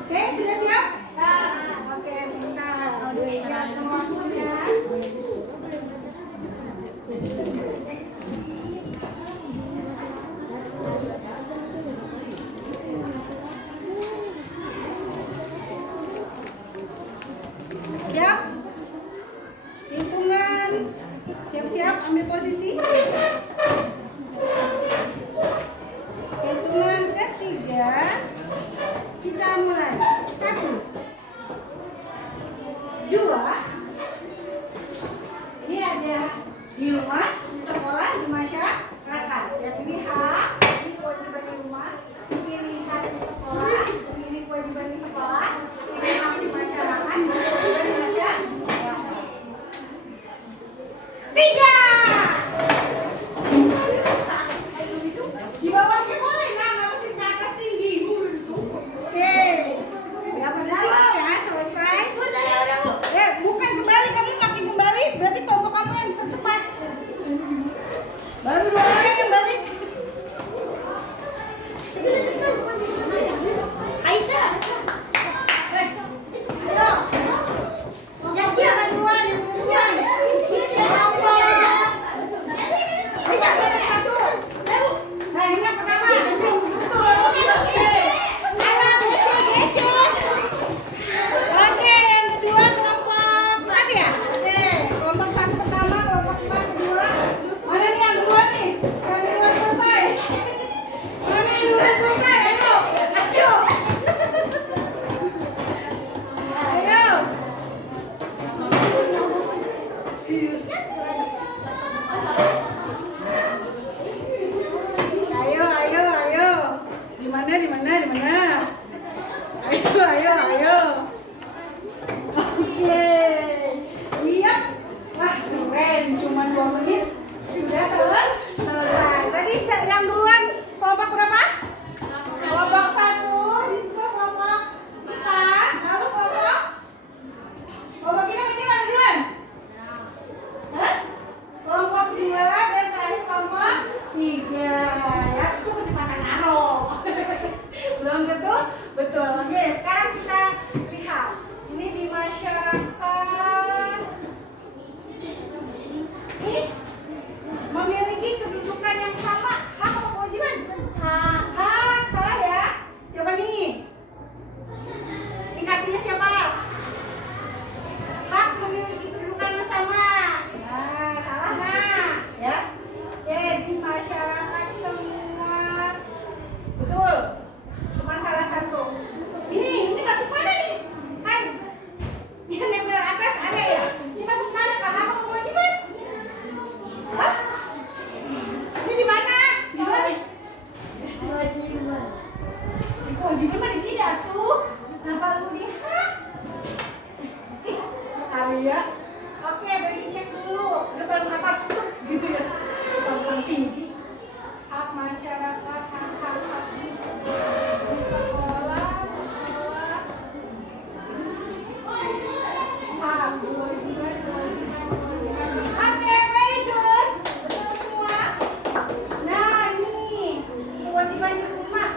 Oke, sudah siap? Oke, sebentar. Bu Edi akan masuk ya. Siap? Hitungan. Siap-siap, ambil posisi. Hitungan ketiga. Kita mulai. 1, 2. Ini ada di rumah, di sekolah, di masyarakat. Yang ini hak, ini kewajiban di rumah. Ini hak di sekolah, ini kewajiban di sekolah. Ini hak di masyarakat, ini kewajiban di masyarakat. 3. Di bawahnya boleh, nah, nggak mesti ke atas tinggi. Oke, berapa detik ya selesai? Bukan kembali, kamu makin kembali, berarti kelompok kamu yang tercepat. Baru 2 orang yang balik. Aisyah. Ayo. Kelompok yang kedua, yang duluan. Kelompok. Aisyah. 1. Nah, ini yang pertama. Betul. Oke. Oke, yang kedua kelompok 4 ya? Oke, kelompok 1 pertama, kelompok 4 cuma 2 menit sudah selesai. Tadi yang duluan kelompok berapa? Kelompok 1, di situ kelompok 4, lalu kelompok ini mana duluan? Hah? Kelompok 2 dan terakhir kelompok 3 ya, itu kecepatan arrow. Belum tentu betul. Oke, sekarang kita lihat ini di masyarakat ini memiliki kedudukan yang sama, hak atau kewajiban? Hak, salah ya. Siapa nih? Ini kartunya siapa? Hak memiliki kedudukan yang sama. Nah, salah nah, ya. Oke, di masyarakat semua betul. Cuma salah satu. Ini masuk mana nih? Hai. Yang nempel atas ada ya? Ini masuk mana? Hak atau kewajiban? Hah? Ini di mana? Di mana? Kewajiban mah di sini atuh. Kenapa lu di hak? Ih, sekali ya. Oke, baik cek dulu. Depan atas tuh gitu ya. Tentang tinggi. Hak masyarakat, hak di sekolah. Hak kewajiban. Oke, very good. Betul semua. Nah, ini kewajiban di rumah.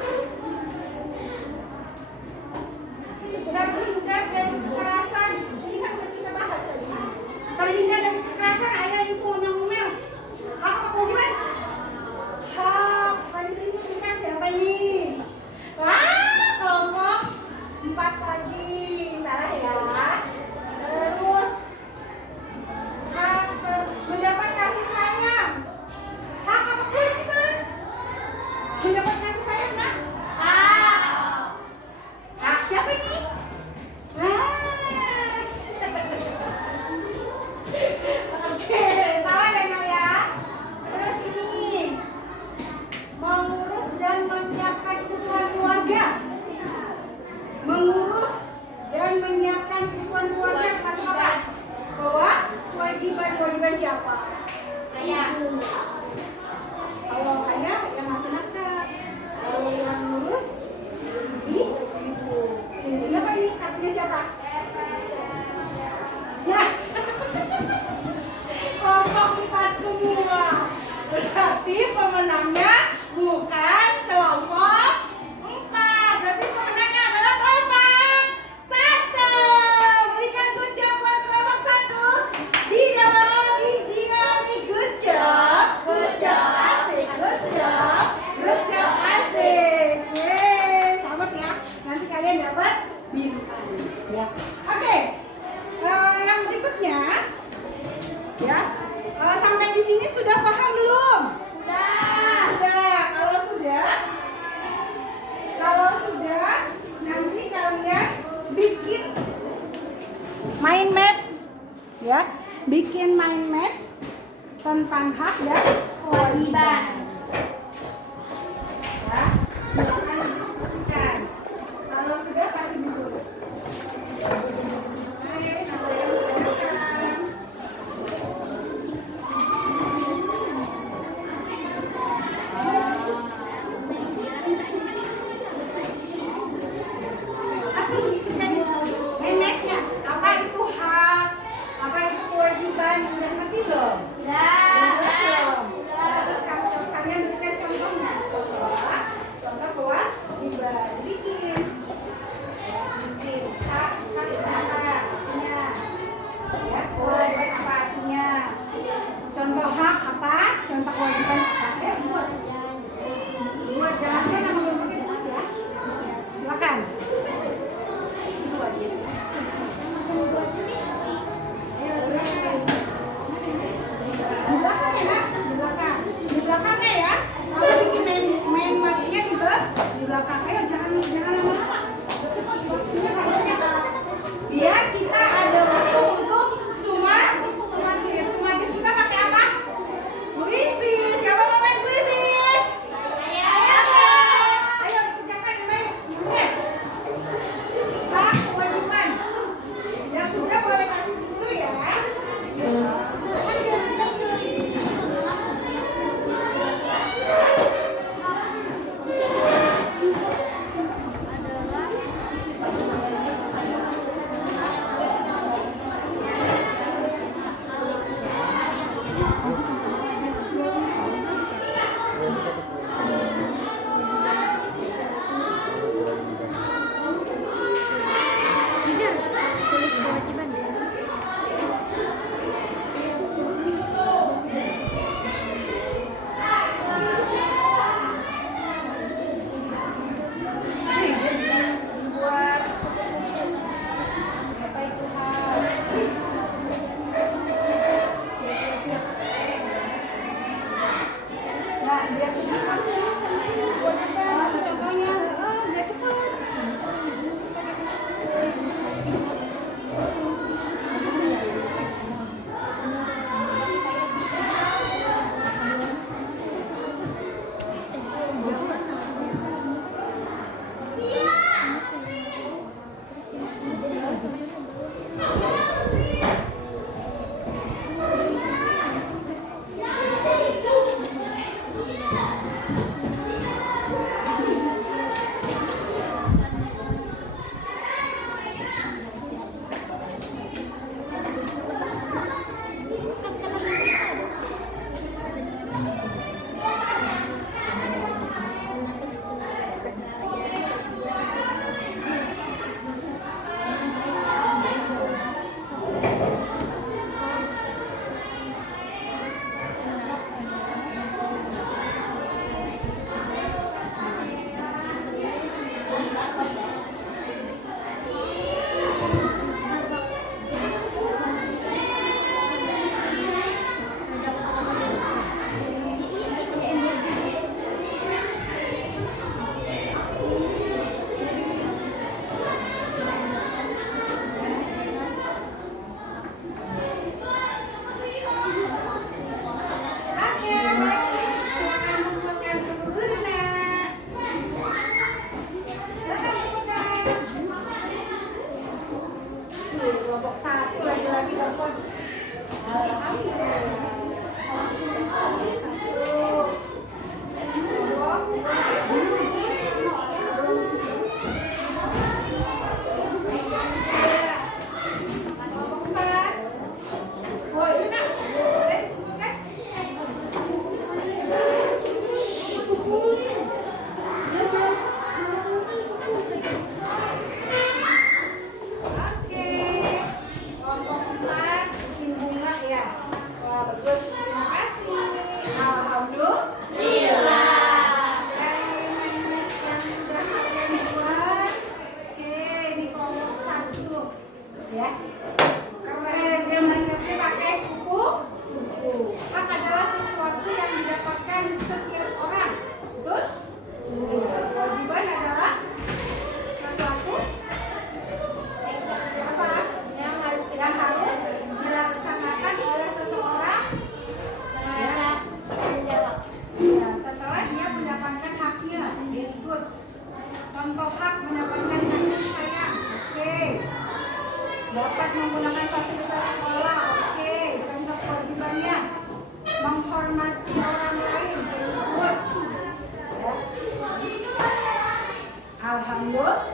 Terhindar dari kekerasan. Ini kan udah kita bahas tadi. Terhindar dari kekerasan, ayah ibu ngomel-ngomel. Hak apa kewajiban? Hak. Kan di sini ini kan siapa ini? Wah, kelompok 4 lagi. Salah ya. Terus hak mendapat kasih sayang. Hak apa kewajiban? Mendapat kasih sayang, Nak? Hak siapa ini? Oke, salah ya, Nak ya. Terus ini mengurus dan menyiapkan kebutuhan keluarga. Mengurus dan menyiapkan kebutuhan keluarga termasuk apa? Bahwa kewajiban siapa? Ibu. Kalau ayah yang ngasih nafkah, kalau yang ngurus ibu. Siapa ini? Kartunya siapa? Ya. Kelompok 4 semua. Berarti pemenangnya bukan kelompok 4. Berarti pemenangnya adalah kelompok 1. Berikan good job buat kelompok 1. Jidawi, good job. Good job, asik. Good job. Good job, asik. Yeay, selamat ya. Nanti kalian dapat bintang. Ya. Oke. Yang berikutnya ya. Sampai di sini sudah paham belum? Sudah. Kalau sudah, nanti kalian bikin mind map ya. Bikin mind map tentang hak dan kewajiban. Ya, silakan diskusikan. Kalau sudah kasih dulu. Silakan. biar cepat kamu kewajiban contohnya biar cepat. Kelompok 1 lagi-lagi dapat. Alhamdulillah.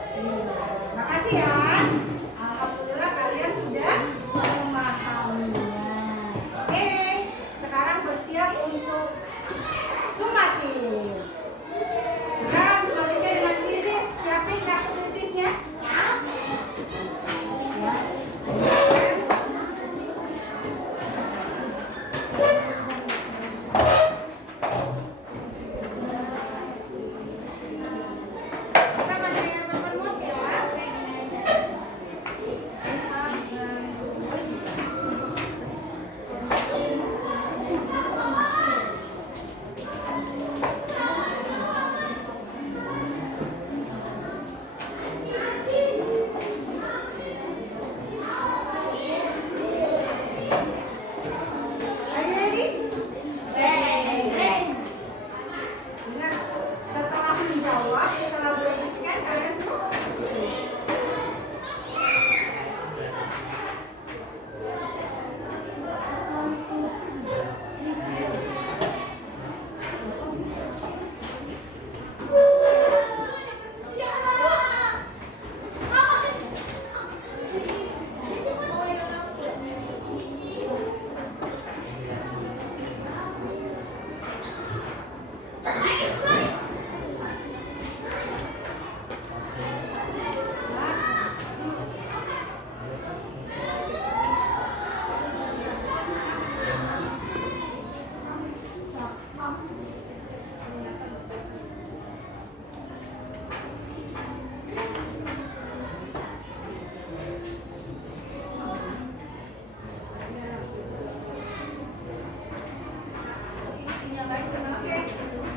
来，怎么了？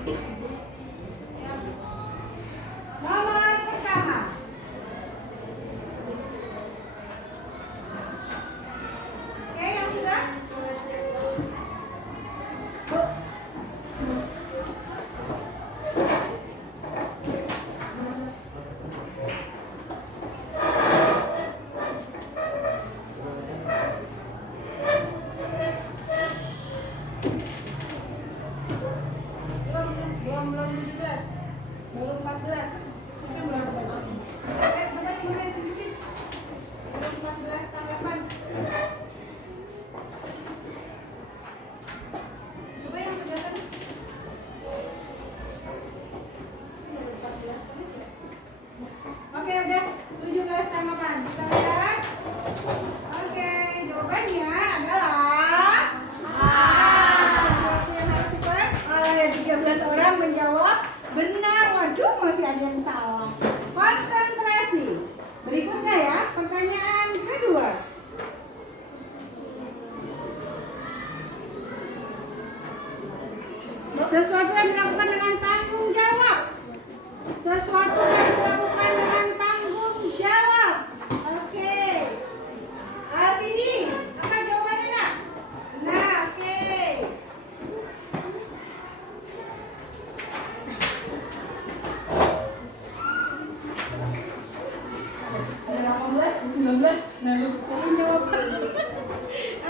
Belum 17. Baru 14. Kita berapa baca? Coba semuanya tunjukin. Baru 14 tanggapan. Coba yang sebelah sana. Baru 14 terus ya. Oke, udah 17 tanggapan. Kita lihat. Oke, jawabannya adalah sesuatu yang harus diperhatikan oleh 13 orang menjawab benar. Waduh, masih ada yang salah. Konsentrasi. Berikutnya ya, pertanyaan kedua. Sesuatu yang dilakukan dengan tanggung jawab. Sesuatu yang dilakukan dengan tanggung jawab. Oke. Cindy, apa jawabannya nak? Nah, oke. Ada 18, ada 19. Nah, lu yang jawab.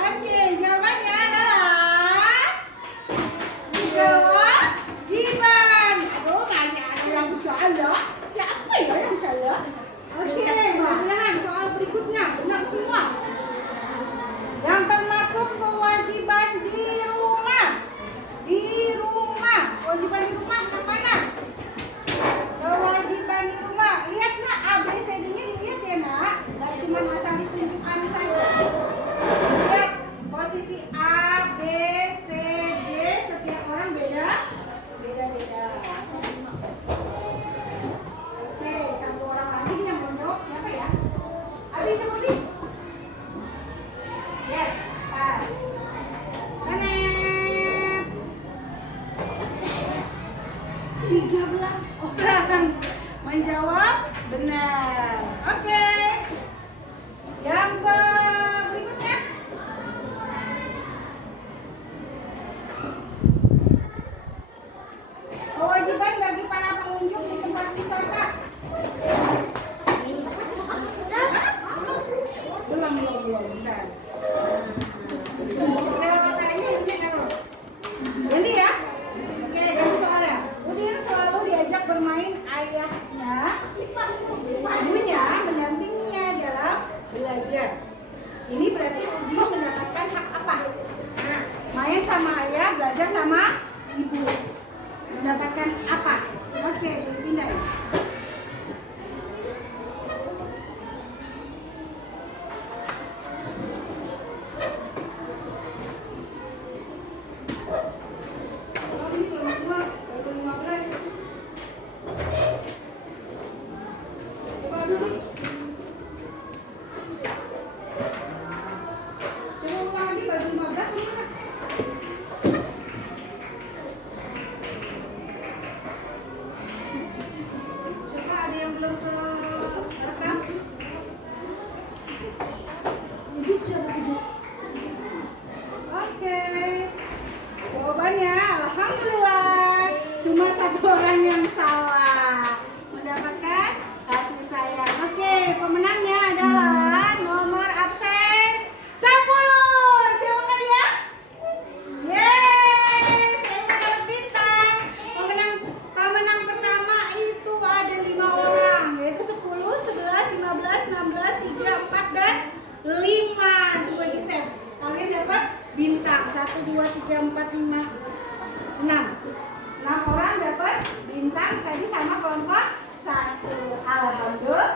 Oke, jawabannya adalah kewajiban. Oh, masih ada yang salah. Siapa ya yang salah? Oke, mudah-mudahan soal berikutnya benar semua. Yang termasuk kewajiban di rumah. Di rumah. Kewajiban di rumah yang mana? Kewajiban di rumah. Lihat nak, ABCD-nya dilihat ya nak. Gak cuma asal ditunjukkan saja. Lihat posisi A, B, C, D. Setiap orang beda. Beda-beda. Oke, satu orang lagi nih yang belum jawab. Siapa ya? Abi, coba Abi. Yes, pas. Tanet. 13 orang menjawab benar. Oke. Yang berikutnya. Kewajiban bagi para pengunjung di tempat wisata. Belum, bentar. Ganti ya. Oke, ganti soalnya. Udin selalu diajak bermain ayahnya. Ibunya mendampinginya dalam belajar. Ini berarti Udin mendapatkan hak apa? Main sama ayah, belajar sama ibu. Mendapatkan apa? Oke, dipindahin. Oh, ini belum keluar, baru 15. Coba dulu. Coba ulang lagi baru 15 ini kan? Coba ada yang belum kerekam? Jadi coba dulu. Oke. Jawabannya alhamdulillah cuma satu orang yang salah mendapatkan kasih sayang. Oke, pemenangnya adalah nomor absen 10. Siapa dia? Yeay, saya mendapat bintang. Pemenang pertama itu ada 5 orang, yaitu 10, 11, 15, 16, 3, 4 dan 5. Nanti bagi Sam. Kalian dapat bintang 1, 2, 3, 4, 5, 6. 6 orang dapat bintang tadi sama kelompok 1. Alhamdulillah.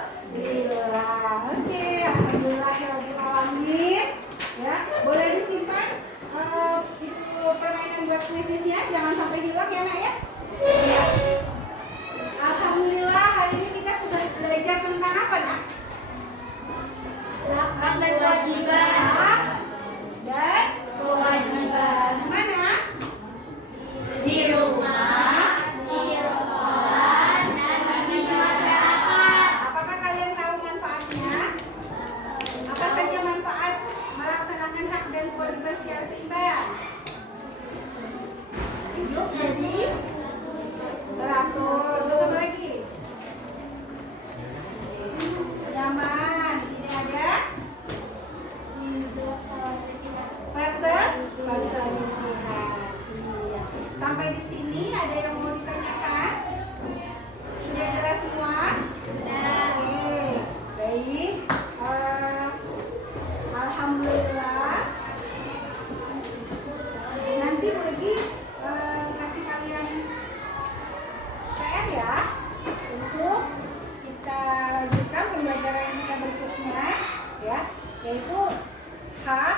Oke, alhamdulillahirobbilalamin. Ya, boleh disimpan itu permainan buat krisisnya, jangan sampai hilang ya nak ya. Alhamdulillah hari ini kita sudah belajar tentang apa nak? Hak dan kewajiban. Hak dan kewajiban. Di mana? Di rumah, di sekolah, dan di masyarakat. Apakah kalian tahu manfaatnya? Apa saja manfaat melaksanakan hak dan kewajiban secara seimbang? Hidup jadi teratur. Terus apa lagi? Nyaman, tidak ada Sampai di sini ada yang mau ditanyakan? Sudah jelas semua? Oke, baik. Alhamdulillah. Nanti Bu Egi kasih kalian PR ya untuk kita lanjutkan pembelajaran kita berikutnya ya, yaitu hak,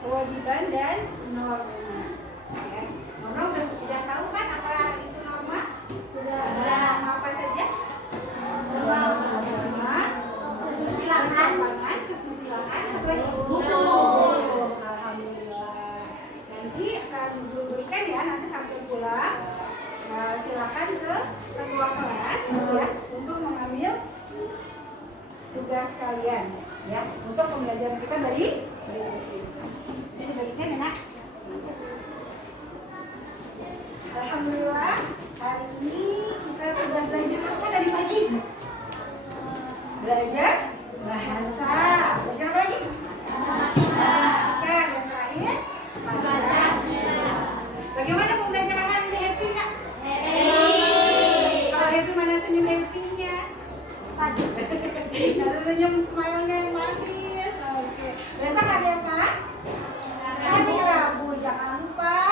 kewajiban dan norma. Ya. Norma udah tahu kan apa itu norma? Ada norma apa saja? Norma, kesopanan, kesusilaan, satu lagi hukum. Alhamdulillah. Nanti akan Guru berikan ya, nanti sampai pulang. Silakan ke ketua kelas ya untuk mengambil tugas kalian ya untuk pembelajaran kita berikut ini. Jadi bagikan ya nak. Alhamdulillah hari ini kita sudah belajar apa tadi pagi? Belajar bahasa. Belajar apa lagi? Matematika dan terakhir Pancasila. Bagaimana pembelajaran ini, happy nggak? Kalau happy mana senyum happy-nya? Ada senyum smile-nya yang manis. Oke. Besok ada apa? Hari Rabu. Jangan lupa